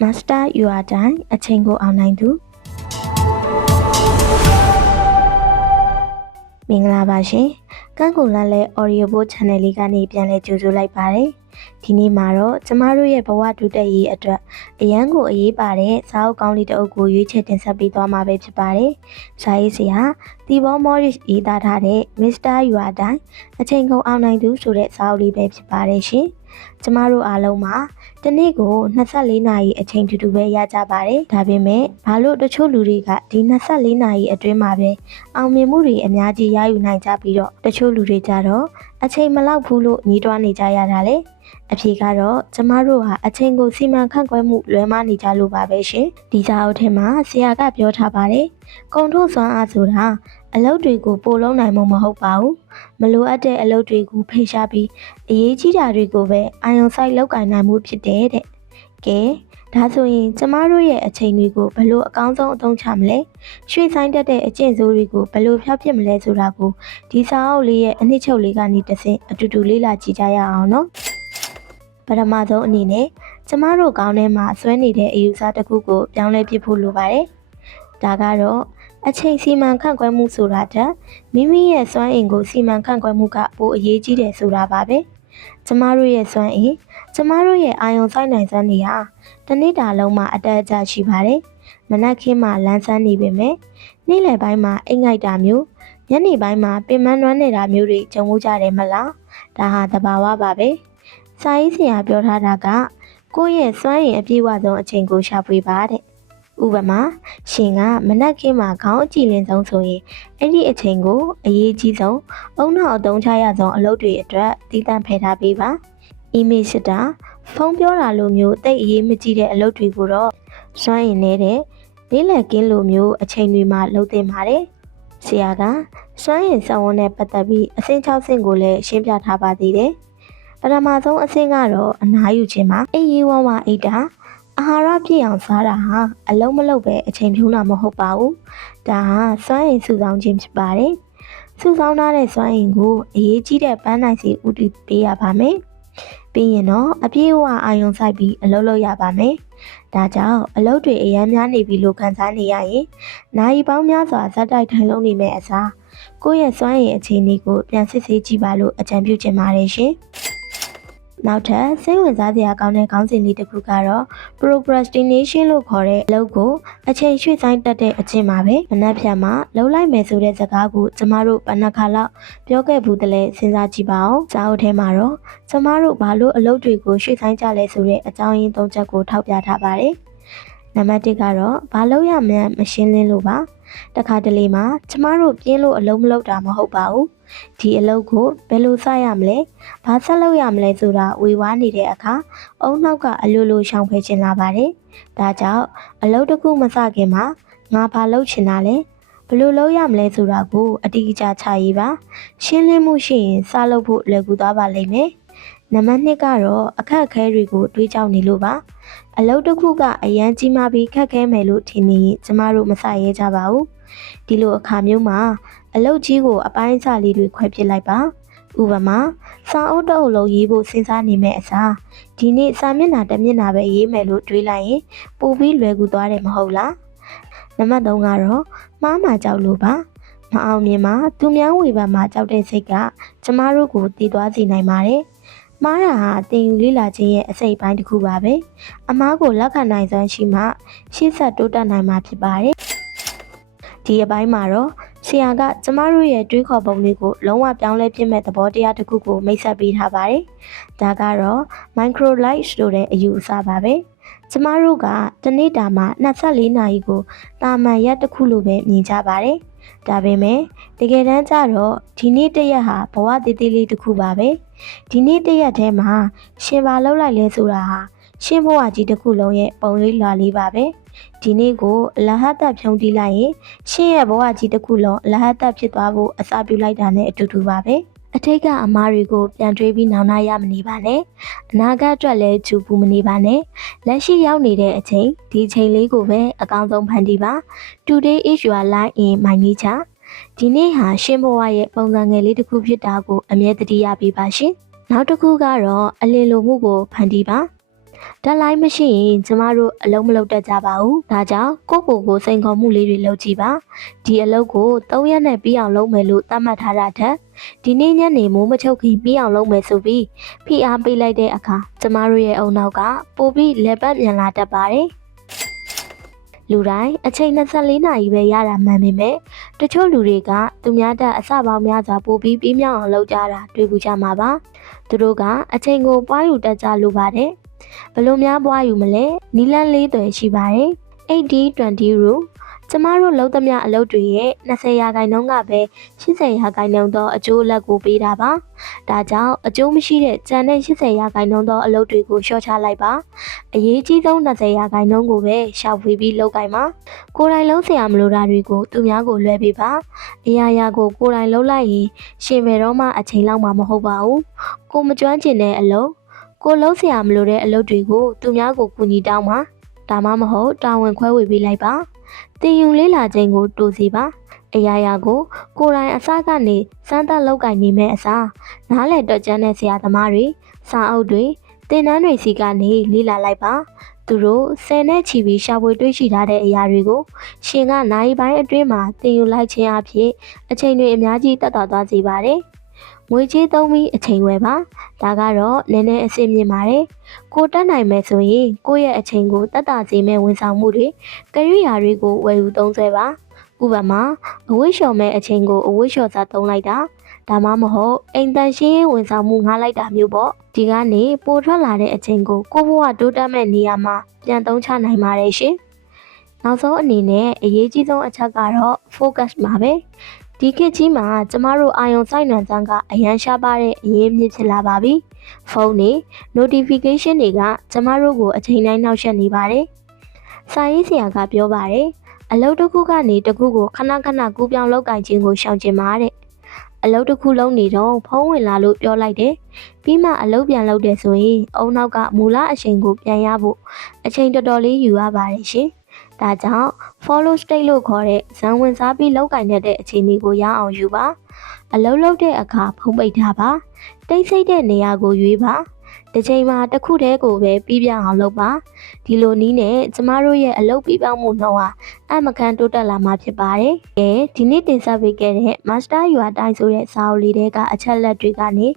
Master your time အချိန်ကိုအောင်နိုင်သူမင်္ဂလာပါရှင်ကန်းကုန်လန်းလဲ Audio Book Channel လေးကနေပြန်လဲကြိုဆိုလိုက်ပါတယ်ဒီနေ့မှာတော့ကျမတို့ရဲ့ဘဝတူတက်ရေးအတွက်အရန်ကိုအရေးပါတဲ့စာအုပ်ကောင်းလေးတစ်အုပ်ကိုရွေးချယ်တင်ဆက်ပေးသွားမှာပဲဖြစ်ပါတယ်စာရေးဆရာတီဘောမော်ရစ်ရေးသားထားတဲ့ Mr. Your Time အချိန်ကုန်အောင်နိုင်သူဆိုတဲ့စာအုပ်လေးပဲဖြစ်ပါတယ်ရှင်ကျမတို့အားလုံးမှာတနေ့ကို24နာရီအချိန်တူတူပဲရကြပါတယ်ဒါပေမဲ့ဘာလို့တချို့လူတွေကဒီ24နာရီအတွင်းမှာပဲအောင်မြင်မှုတွေအများကြီးရယူနိုင်ကြပြီးတော့တချို့လူတွေကြတော့အချိန်မလောက်ဘူးလို့ညှိတွားနေကြရတာလေအဖြေကတော့ကျမတို့ဟာအချိန်ကိုစီမံခန့်ခွဲမှုလွဲမှားနေကြလို့ပါပဲရှင်ဒီစာအုပ်ထဲမှာဆရာကပြောထားပါတယ်ကုန်ထုတ်စွမ်းအားဆိုတာအလုပ်တွေကိုပို့လုံးနိုင်မှာမဟုတ်ပါဘူးမလိုအပ်တဲ့အလုပ်တွေကိုဖိရှားပြီးအရေးကြီးတာတွေကိုပဲအာရုံစိုက်လုပ်ကိုင်နိုင်မှုဖြစ်တယ်တဲ့ကဲဒါဆိုရင်ကျမတို့ရဲ့အချိန်တွေကိုဘယ်လိုအကောင်းဆုံးအသုံးချမလဲရွှေ့ဆိုင်တက်တဲ့အကျင့်ဆိုးတွေကိုဘယ်လိုဖျောက်ပစ်မလဲဆိုတာကိုဒီစာအုပ်လေးရဲ့အနှစ်ချုပ်လေးကနေတစ်ဆင့်အတူတူလေ့လာကြည့်ကြရအောင်နော်ပထမဆုံးအနေနဲ့ကျမတို့ခေါင်းထဲမှာဆွဲနေတဲ့အယူဆတစ်ခုကိုပြောင်းလဲပစ်ဖို့လိုပါတယ်ဒါကတော့အချိန်စီမံခန့်ခွဲမှုဆိုတာတက်မိမိရဲ့စွမ်းအင်ကိုစီမံခန့်ခွဲမှုကပိုအရေးကြီးတယ်ဆိုတာပါပဲကျမတို့ရဲ့စွမ်းအင်ကျမတို့ရဲ့အာရုံစိုက်နိုင်စွမ်းတွေဟာတစ်နေ့တာလုံးမှာအတက်အကျရှိပါတယ်မနက်ခင်းမှာလန်းဆန်းနေပေမဲ့နေ့လယ်ပိုင်းမှာအိမ်ငိုက်တာမျိုးညနေပိုင်းမှာပင်မနှွမ်းနေတာမျိုးတွေကြုံမှုကြတယ်မလားဒါဟာသဘာဝပါပဲစာရေးဆရာပြောထားတာကကိုယ့်ရဲ့စွမ်းရည်အပြည့်အဝဆုံးအချိန်ကိုရှာဖွေပါတဲ့ဥပမာရှင်ကမနက်ခင်းမှာခေါင်းအကြည့်လင်းဆုံးဆိုရင်အဲ့ဒီအချိန်ကိုအရေးကြီးဆုံးအုံနောက်အသုံးချရဆုံးအလုပ်တွေအတွက်တည်တံ့ဖယ်ထားပေးပါအီးမေးလ်စစ်တာဖုန်းပြောတာလိုမျိုးတိတ်အရေးမကြီးတဲ့အလုပ်တွေကိုတော့စွမ်းရည်နေတဲ့နေ့လည်ကင်းလိုမျိုးအချိန်တွေမှာလုပ်သင့်ပါတယ်ဆရာကစွမ်းရည်စောင့်ဝန်းနဲ့ပတ်သက်ပြီးအဆင့်6ဆင့်ကိုလည်းရှင်းပြထားပါသေးတယ်ပထမဆုံးအဆင့်ကတော့အနားယူခြင်းမှာအိပ်ရေးဝဝအိတ်တာအာဟာရပြည့်အောင်စားတာဟာအလုံးမလုံးပဲအချိန်ဖြုံးတာမဟုတ်ပါဘူးဒါဟာစွမ်းရည်စုဆောင်းခြင်းဖြစ်ပါတယ်စုဆောင်းထားတဲ့စွမ်းရည်ကိုအရေးကြီးတဲ့ပန်းနိုင်စီဥတီပေးရပါမယ်ပြီးရင်တော့အပြည့်အဝအာရုံစိုက်ပြီးအလုပ်လုပ်ရပါမယ်ဒါကြောင့်အလုပ်တွေအများများနေပြီလို့ခံစားနေရရင်နိုင်ပေါင်းများစွာဇက်တိုက်ထိုင်လုံးနေမယ့်အစားကိုယ့်ရဲ့စွမ်းရည်အခြေအနေကိုပြန်စစ်ဆေးကြည့်ပါလို့အကြံပြုချင်ပါတယ်ရှင်နောက်ထပ်စိတ်ဝင်စားစရာကောင်းတဲ့ခေါင်းစဉ်လေးတစ်ခုကတော့ procrastination လို့ခေါ်တဲ့အလုပ်ကိုအချိန်ရွှေ့ဆိုင်းတတ်တဲ့အကျင့်ပါပဲမနက်ဖြန်မှာလုပ်လိုက်မယ်ဆိုတဲ့စကားကိုကျမတို့ဘယ်နှခါလောက်ပြောခဲ့ဘူးတလဲစဉ်းစားကြည့်ပါဦးစာအုပ်ထဲမှာတော့ကျမတို့ဘာလို့အလုပ်တွေကိုရွှေ့ဆိုင်းကြလဲဆိုတဲ့အကြောင်းရင်း၃ချက်ကိုထောက်ပြထားပါတယ်နံပါတ်1ကတော့ဘာလို့ရမှန်းမရှင်းလင်းလို့ပါတခါတလေမှာကျမတို့ပြင်းလို့အလုံးမလုံးတာမဟုတ်ပါဘူးဒီအလုပ်ကိုဘယ်လိုစရမလဲဘာဆက်လုပ်ရမလဲဆိုတာဝေဝါးနေတဲ့အခါအုံနောက်ကအလိုလိုရှောင်ဖယ်ချင်လာပါတယ်ဒါကြောင့်အလုပ်တစ်ခုမစခင်မှာငါဘာလုပ်ချင်တာလဲဘယ်လိုလုပ်ရမလဲဆိုတာကိုအတိအကျချရေးပါရှင်းလင်းမှုရှိရင်စလုပ်ဖို့လွယ်ကူသွားပါလိမ့်မယ်နံပါတ်2ကတော့အခက်အခဲတွေကိုတွေးကြောက်နေလို့ပါအလုပ်တစ်ခုကအရန်ကြီးမားပြီးခက်ခဲမယ်လို့ထင်နေရင်ကျမတို့မစရဲကြပါဘူးဒီလိုအခါမျိုးမှာအလုပ်ကြီးကိုအပိုင်းအစလေးတွေခွဲပစ်လိုက်ပါဥပမာစာအုပ်တစ်အုပ်လုံးရေးဖို့စဉ်းစားနေမယ့်အစားဒီနေ့စာမျက်နှာတစ်မျက်နှာပဲရေးမယ်လို့တွေးလိုက်ရင်ပိုပြီးလွယ်ကူသွားတယ်မဟုတ်လားနံပါတ်3ကတော့မှားမှကြောက်လို့ပါမအောင်မြင်မှာသူများဝေဖန်မှာကြောက်တဲ့စိတ်ကကျမတို့ကိုတည်သွားစေနိုင်ပါတယ်မှားတာဟာတင်ယူလေ့လာခြင်းရဲ့အစိတ်အပိုင်းတစ်ခုပါပဲအမားကိုလက်ခံနိုင်စွမ်းရှိမှရှေ့ဆက်တိုးတက်နိုင်မှာဖြစ်ပါတယ်ဒီအပိုင်းမှာတော့ဆရာကကျမတို့ရဲ့တွေးခေါ်ပုံလေးကိုလုံးဝပြောင်းလဲပြစ်မဲ့သဘောတရားတစ်ခုကိုမိတ်ဆက်ပေးထားပါတယ်ဒါကတော့ micro life ဆိုတဲ့အယူအဆပါပဲကျမတို့ကတနေ့တာမှာ24နာရီကိုတာမန်ရက်တစ်ခုလိုပဲမြင်ကြပါတယ်ဒါပေမဲ့တကယ်တမ်းကျတော့ဒီနေ့တစ်ရက်ဟာဘဝတည်တည်လေးတစ်ခုပါပဲဒီနေ့တစ်ရက်ထဲမှာရှင်ပါလောက်လိုက်လဲဆိုတာဟာရှင်းဘဝကြီးတစ်ခုလုံးရဲ့ပုံရိပ်လွှာလေးပါပဲဒီနေ့ကိုအလဟတ်တက်ဖြုံးတီးလိုက်ရင်ရှင်းရဲ့ဘဝကြီးတစ်ခုလုံးအလဟတ်တက်ဖြစ်သွားဖို့အစာပြုလိုက်တာနဲ့အတူတူပါပဲအထိတ်ကအမားတွေကိုပြန်တွေးပြီးနောင်နာရမနေပါနဲ့အနာဂတ်အတွက်လည်းဂျူပူမနေပါနဲ့လက်ရှိရောက်နေတဲ့အချိန်ဒီချိန်လေးကိုပဲအကောင်းဆုံးဖန်တီးပါ Today is your life in my nature ဒီနေ့ဟာရှင်းဘဝရဲ့ပုံစံငယ်လေးတစ်ခုဖြစ်တာကိုအမြဲတတိယပေးပါရှင်နောက်တစ်ခုကတော့အလင်းလိုမှုကိုဖန်တီးပါ ဓာတ်လိုင်းမရှိရင်ကျမတို့အလုံးမလုပ်တတ်ကြပါဘူးဒါကြောင့်ကိုစိန်ခေါ်မှုလေးတွေလုပ်ကြည့်ပါဒီအလုပ်ကို3ရက်နဲ့ပြီးအောင်လုပ်မယ်လို့သတ်မှတ်ထားတာထက်ဒီနေ့ညနေမိုးမချုပ်ခင်ပြီးအောင်လုပ်မယ်ဆိုပြီးဖိအားပေးလိုက်တဲ့အခါကျမတို့ရဲ့အုံနောက်ကပိုပြီးလက်ပတ်ပြန်လာတတ်ပါတယ်လူတိုင်းအချိန်24နာရီပဲရတာမှန်ပေမဲ့တချို့လူတွေကသူများတက်အစပေါင်းများစွာပိုပြီးပြင်းပြအောင်လုပ်ကြတာတွေ့ဘူးကြမှာပါသူတို့ကအချိန်ကိုပွားယူတတ်ကြလို့ပါတယ်ဘလို့များပွားယူမလဲနီလန်း၄သွယ်ရှိပါတယ် 80-20 rule ကျမတို့လုံးသမျှအလုပ်တွေရဲ့20ရာခိုင်နှုန်းကပဲ80ရာခိုင်နှုန်းသောအကျိုးအလတ်ကိုပေးတာပါဒါကြောင့်အကျိုးမရှိတဲ့ကျန်တဲ့80ရာခိုင်နှုန်းသောအလုပ်တွေကိုလျှော့ချလိုက်ပါအရေးကြီးဆုံး20ရာခိုင်နှုန်းကိုပဲရှောက်ဝေးပြီးလုပ်ကြပါကိုယ်တိုင်လုံးစရာမလိုတာတွေကိုသူများကိုလွှဲပေးပါအရာရာကိုကိုယ်တိုင်လုပ်လိုက်ရင်ရှင်ဘယ်တော့မှအချိန်လောက်မှာမဟုတ်ပါဘူးကိုမကျွမ်းကျင်တဲ့အလုပ်ကိုလုံးစရာမလိုတဲ့အလုပ်တွေကိုသူများကိုကူညီတောင်းပါဒါမှမဟုတ်တာဝန်ခွဲဝေပေးလိုက်ပါတင်ယူလေးလာခြင်းကိုတိုးစီပါအရာရာကိုကိုယ်တိုင်အစကနေစမ်းသပ်လောက်ကင်နေမဲ့အစားနားလည်တော့ကျန်းတဲ့ဆရာသမားတွေစာအုပ်တွေသင်တန်းတွေစီကနေလေ့လာလိုက်ပါသူတို့10နဲ့ချီပြီးရှာဖွေတွေ့ရှိထားတဲ့အရာတွေကိုရှင်ကနိုင်ပိုင်းအတွင်းမှာတင်ယူလိုက်ခြင်းအဖြစ်အချိန်တွေအများကြီးတက်တာသွားစေပါတယ်ငွေကြေးသုံးပြီးအချိန်ဝယ်ပါဒါကတော့နည်းနည်းအဆင့်မြင့်ပါတယ်ကိုတက်နိုင်မယ်ဆိုရင်ကိုယ့်ရဲ့အချိန်ကိုတက်တာစေမဲ့ဝန်ဆောင်မှုတွေကရိယာတွေကိုဝယ်ယူသုံးစွဲပါဥပမာအဝိရှော်မဲ့အချိန်ကိုအဝိရှော်စာသုံးလိုက်တာဒါမှမဟုတ်အိမ်တန်ရှင်းဝန်ဆောင်မှုငှားလိုက်တာမျိုးပေါ့ဒီကနေပိုထွက်လာတဲ့အချိန်ကိုကိုယ့်ဘဝတိုးတက်မဲ့နေရာမှာပြန်သုံးချနိုင်ပါတယ်ရှင်နောက်ဆုံးအနေနဲ့အရေးကြီးဆုံးအချက်ကတော့ focus ပါပဲဒီခေတ်ကြီးမှာကျမတို့အာရုံစိုက်နှံစမ်းကအရန်ရှားပါတဲ့အရေးမြစ်ဖြစ်လာပါပြီဖုန်းတွေ notification တွေကကျမတို့ကိုအချိန်တိုင်းနှောက်ယှက်နေပါတယ်စာရေးဆရာကပြောပါတယ်အလုပ်တစ်ခုကနေတစ်ခုကိုခဏခဏကူးပြောင်းလောက်ကင်ခြင်းကိုရှောင်ကျဉ်ပါတဲ့အလုပ်တစ်ခုလုံးနေတော့ဖုန်းဝင်လာလို့ပြောလိုက်တယ်ပြီးမှအလုပ်ပြန်လုပ်တယ်ဆိုရင်အုံနောက်ကမူလအချိန်ကိုပြန်ရဖို့အချိန်တော်တော်လေးယူရပါတယ်ရှင်ဒါကြောင့် follow state လို့ခေါ်တဲ့ဇန်ဝင်စားပြီးလောက်ကင်တဲ့အခြေအနေကိုရအောင်ယူပါအလုပ်လုပ်တဲ့အခါဖုံးပိတ်ထားပါတိတ်ဆိတ်တဲ့နေရာကိုရွေးပါတစ်ချိန်မှာတစ်ခုတည်းကိုပဲပြီးပြအောင်လုပ်ပါဒီလိုနည်းနဲ့ကျမတို့ရဲ့အလုပ်ပြီးပြောင်းမှုနှုန်းဟာအမကန်တိုးတက်လာမှာဖြစ်ပါတယ်။ဒီနေ့တင်ဆက်ပေးခဲ့တဲ့ Master Your Time ဆိုတဲ့စာအုပ်လေးတွေကအချက်လက်တွေကနေ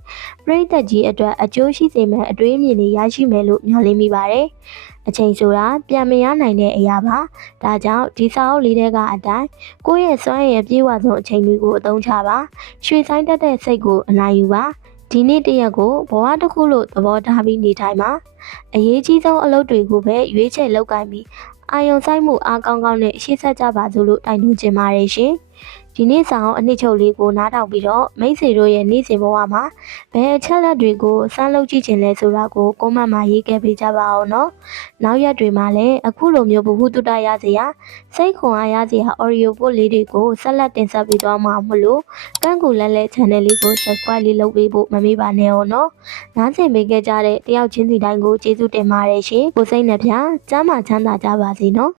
ပရိသတ်ကြီးအတွက်အကျိုးရှိစေမယ့်အတွေးအမြင်တွေရရှိမယ်လို့မျှော်လင့်မိပါတယ်။အချိန်ဆိုတာပြန်မရနိုင်တဲ့အရာပါ။ဒါကြောင့်ဒီစာအုပ်လေးတွေကအတိုင်းကိုယ့်ရဲ့စွမ်းရည်ပြေဝဆုံးအချိန်တွေကိုအသုံးချပါ။ရွှေဆိုင်တက်တဲ့စိတ်ကိုအနိုင်ယူပါ။ဒီနေ့တရက်ကိုဘဝတစ်ခုလို့သဘောထားပြီးနေထိုင်ပါအရေးကြီးဆုံးအလုပ်တွေကိုပဲရွေးချယ်လုပ်ကိုင်ပြီးအာရုံစိုက်မှုအားကောင်းကောင်းနဲ့ရှေ့ဆက်ကြပါစို့လို့တိုက်တွန်းချင်ပါတယ်ရှင်ဒီနေ့ဆောင်အနှစ်ချုပ်လေးကိုနားထောင်ပြီးတော့မိတ်ဆွေတို့ရဲ့နေ့စဉ်ဘဝမှာဘယ်အချက်လက်တွေကိုစမ်းလုပ်ကြည့်ခြင်းလဲဆိုတာကိုကွန်မန့်မှာရေးခဲ့ပေးကြပါအောင်နော်နောက်ရက်တွေမှာလည်းအခုလိုမျိုးဘ ഹു တုတရစရာစိတ်ခွန်အားရစရာ audio book လေးတွေကိုဆက်လက်တင်ဆက်ပေးသွားမှာမလို့ကန့်ကူလက်လက် channel လေးကို subscribe လေးလုပ်ပေးဖို့မမေ့ပါနဲ့အောင်နော်နားဆင်ပေးခဲ့ကြတဲ့တယောက်ချင်းစီတိုင်းကိုကျေးဇူးတင်ပါတယ်ရှင်ကိုစိတ်နှပြကျမ်းမာချမ်းသာကြပါစေနော်